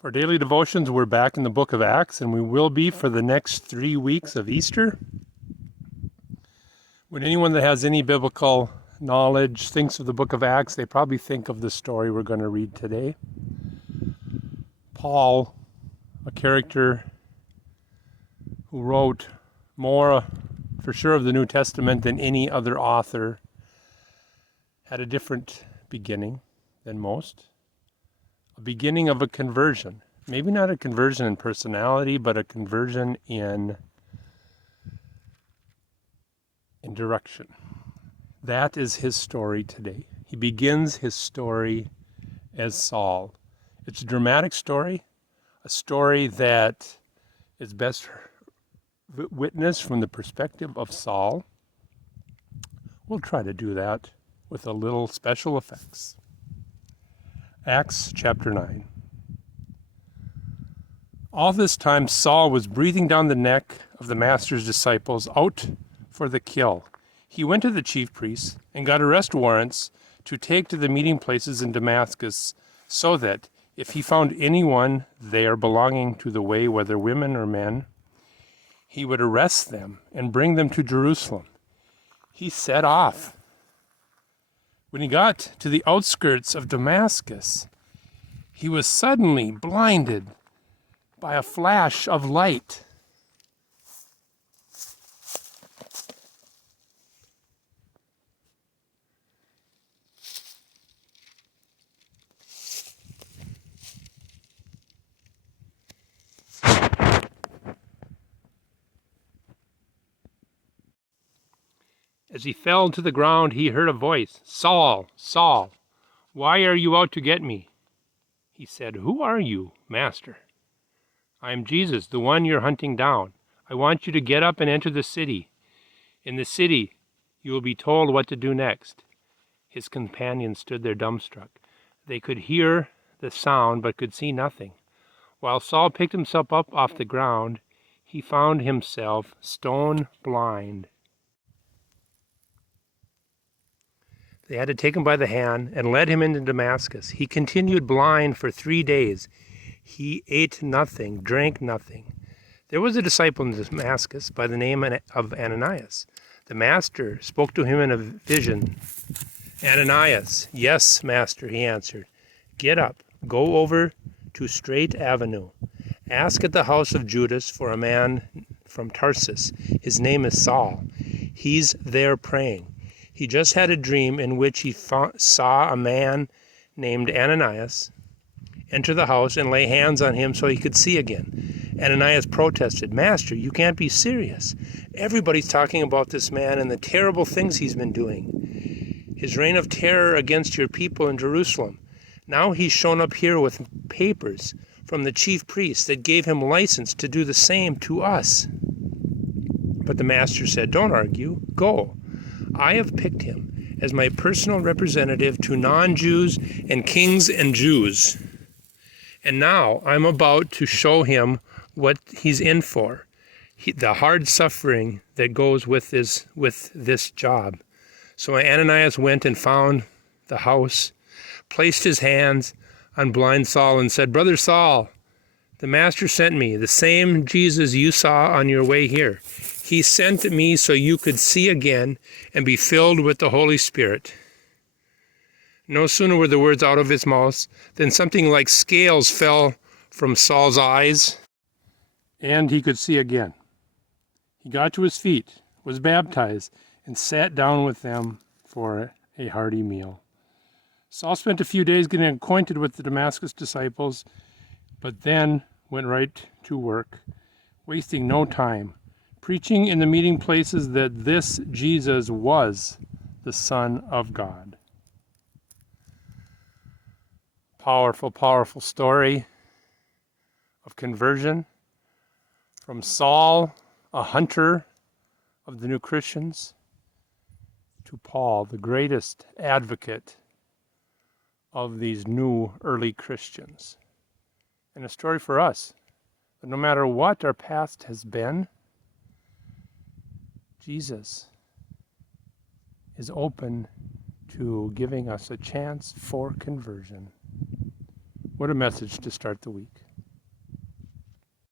For daily devotions, we're back in the book of Acts, and we will be for the next 3 weeks of Easter. When anyone that has any biblical knowledge thinks of the book of Acts, they probably think of the story we're going to read today. Paul, a character who wrote more, for sure, of the New Testament than any other author, had a different beginning than most. A beginning of a conversion. Maybe not a conversion in personality, but a conversion in direction. That is his story today. He begins his story as Saul. It's a dramatic story, a story that is best witnessed from the perspective of Saul. We'll try to do that with a little special effects. Acts chapter 9. All this time Saul was breathing down the neck of the master's disciples out for the kill. He went to the chief priests and got arrest warrants to take to the meeting places in Damascus, so that if he found anyone there belonging to the way, whether women or men, he would arrest them and bring them to Jerusalem. He set off. When he got to the outskirts of Damascus, he was suddenly blinded by a flash of light. As he fell to the ground, he heard a voice, "Saul, Saul, why are you out to get me?" He said, "Who are you, Master?" "I am Jesus, the one you're hunting down. I want you to get up and enter the city. In the city, you will be told what to do next." His companions stood there dumbstruck. They could hear the sound, but could see nothing. While Saul picked himself up off the ground, he found himself stone blind. They had to take him by the hand and led him into Damascus. He continued blind for 3 days. He ate nothing, drank nothing. There was a disciple in Damascus by the name of Ananias. The master spoke to him in a vision. "Ananias." "Yes, master," he answered. "Get up, go over to Straight Avenue. Ask at the house of Judas for a man from Tarsus. His name is Saul. He's there praying. He just had a dream in which he saw a man named Ananias enter the house and lay hands on him so he could see again." Ananias protested, "Master, you can't be serious. Everybody's talking about this man and the terrible things he's been doing. His reign of terror against your people in Jerusalem. Now he's shown up here with papers from the chief priests that gave him license to do the same to us." But the master said, "Don't argue. Go. I have picked him as my personal representative to non-Jews and kings and Jews. And now I'm about to show him what he's in for, the hard suffering that goes with this job." So Ananias went and found the house, placed his hands on blind Saul and said, "Brother Saul, the master sent me, the same Jesus you saw on your way here. He sent me so you could see again and be filled with the Holy Spirit." No sooner were the words out of his mouth than something like scales fell from Saul's eyes, and he could see again. He got to his feet, was baptized, and sat down with them for a hearty meal. Saul spent a few days getting acquainted with the Damascus disciples, but then went right to work, wasting no time, preaching in the meeting places that this Jesus was the Son of God. Powerful, powerful story of conversion from Saul, a hunter of the new Christians, to Paul, the greatest advocate of these new early Christians. And a story for us that no matter what our past has been, Jesus is open to giving us a chance for conversion. What a message to start the week.